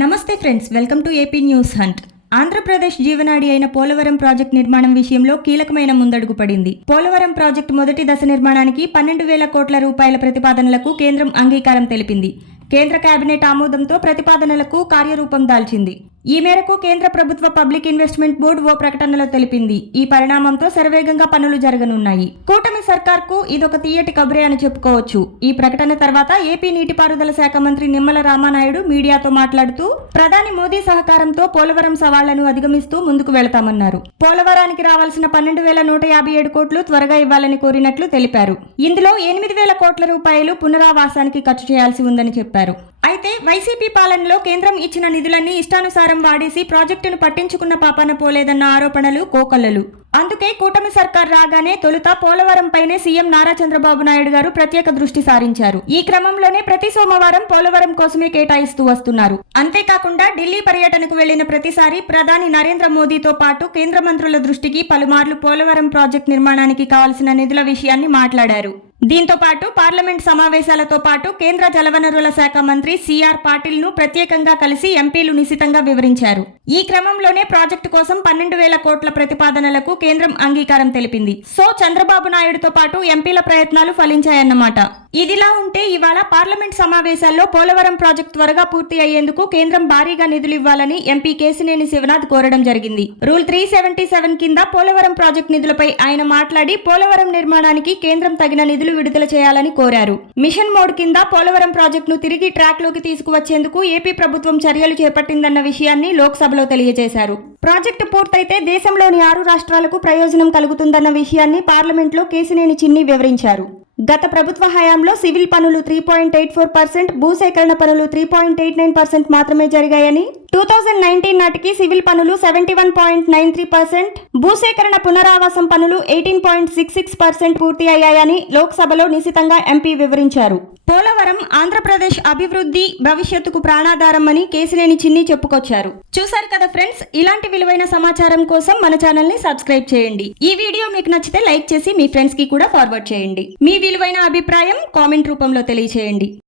నమస్తే friends, welcome to AP news hunt. Andhra Pradesh జీవనాడి అయిన పోలవరం ప్రాజెక్టు నిర్మాణం విషయంలో కీలకమైన ముందడుగు పడింది. పోలవరం ప్రాజెక్టు మొదటి దశ నిర్మాణానికి 12,000 కోట్ల రూపాయల ప్రతిపాదనలకు కేంద్రం అంగీకారం తెలిపింది. కేంద్ర కేబినెట్ ఆమోదంతో ప్రతిపాదనలకు కార్యరూపం దాల్చింది. ఈ మేరకు కేంద్ర ప్రభుత్వ పబ్లిక్ ఇన్వెస్ట్మెంట్ బోర్డు ఓ ప్రకటనలో తెలిపింది. ఈ పరిణామంతో శరవేగంగా పనులు జరగనున్నాయి. కూటమి సర్కార్కు ఇదొక తీయటి కబురే అని చెప్పుకోవచ్చు. ఈ ప్రకటన తర్వాత ఏపీ నీటిపారుదల శాఖ మంత్రి నిమ్మల రామానాయుడు మీడియాతో మాట్లాడుతూ ప్రధాని మోదీ సహకారంతో పోలవరం సవాళ్లను అధిగమిస్తూ ముందుకు వెళతామన్నారు. పోలవరానికి రావాల్సిన 12,157 కోట్లు త్వరగా ఇవ్వాలని కోరినట్లు తెలిపారు. ఇందులో 8,000 కోట్ల రూపాయలు పునరావాసానికి ఖర్చు చేయాల్సి ఉందని చెప్పారు. అయితే వైసీపీ పాలనలో కేంద్రం ఇచ్చిన నిధులన్నీ ఇష్టానుసారం వాడేసి ప్రాజెక్టును పట్టించుకున్న పాపాన పోలేదన్న ఆరోపణలు కోకొల్లలు. అందుకే కూటమి సర్కార్ రాగానే తొలుత పోలవరం పైనే సీఎం నారా చంద్రబాబు నాయుడు గారు ప్రత్యేక దృష్టి సారించారు. ఈ క్రమంలోనే ప్రతి సోమవారం పోలవరం కోసమే కేటాయిస్తూ వస్తున్నారు. అంతేకాకుండా ఢిల్లీ పర్యటనకు వెళ్లిన ప్రతిసారి ప్రధాని నరేంద్ర మోదీతో పాటు కేంద్ర మంత్రుల దృష్టికి పలుమార్లు పోలవరం ప్రాజెక్టు నిర్మాణానికి కావాల్సిన నిధుల విషయాన్ని మాట్లాడారు. దీంతో పాటు పార్లమెంట్ సమావేశాలతో పాటు కేంద్ర జలవనరుల శాఖ మంత్రి సిఆర్ పాటిల్ ను ప్రత్యేకంగా కలిసి ఎంపీలు నిశితంగా వివరించారు. ఈ క్రమంలోనే ప్రాజెక్టు కోసం 12,000 కోట్ల ప్రతిపాదనలకు కేంద్రం అంగీకారం తెలిపింది. సో చంద్రబాబు నాయుడుతో పాటు ఎంపీల ప్రయత్నాలు ఫలించాయన్నమాట. ఇదిలా ఉంటే ఇవాళ పార్లమెంట్ సమావేశాల్లో పోలవరం ప్రాజెక్టు త్వరగా పూర్తి అయ్యేందుకు కేంద్రం భారీగా నిధులు ఇవ్వాలని ఎంపీ కేశినేని శివనాథ్ కోరడం జరిగింది. రూల్ 377 కింద పోలవరం ప్రాజెక్టు నిధులపై ఆయన మాట్లాడి పోలవరం నిర్మాణానికి కేంద్రం తగిన నిధులు విడుదల చేయాలని కోరారు. మిషన్ మోడ్ కింద పోలవరం ప్రాజెక్టును తిరిగి ట్రాక్ లోకి తీసుకువచ్చేందుకు ఏపీ ప్రభుత్వం చర్యలు చేపట్టిందన్న విషయాన్ని లోక్సభలో తెలియజేశారు. ప్రాజెక్టు పూర్తయితే దేశంలోని 6 రాష్ట్రాలకు ప్రయోజనం కలుగుతుందన్న విషయాన్ని పార్లమెంట్లో కేశినేని చిన్ని వివరించారు. గత ప్రభుత్వ హయాంలో సివిల్ పనులు 3.84%, భూసేకరణ పనులు 3.89% మాత్రమే జరిగాయని, 2019 నాటికి సివిల్ పనులు 71.93%, భూసేకరణ పునరావాసం పనులు 18.66% పూర్తి అయ్యాయని లోక్సభలో నిశితంగా ఎంపీ వివరించారు. పోలవరం ఆంధ్రప్రదేశ్ అభివృద్ధి భవిష్యత్తుకు ప్రాణాధారం అని కేశినేని చిన్ని చెప్పుకొచ్చారు. చూశారు కదా ఫ్రెండ్స్, ఇలాంటి విలువైన సమాచారం కోసం మన ఛానల్ ని సబ్స్క్రైబ్ చేయండి. ఈ వీడియో మీకు నచ్చితే లైక్ చేసి మీ ఫ్రెండ్స్ కి కూడా ఫార్వర్డ్ చేయండి. మీ విలువైన అభిప్రాయం కామెంట్ రూపంలో తెలియచేయండి.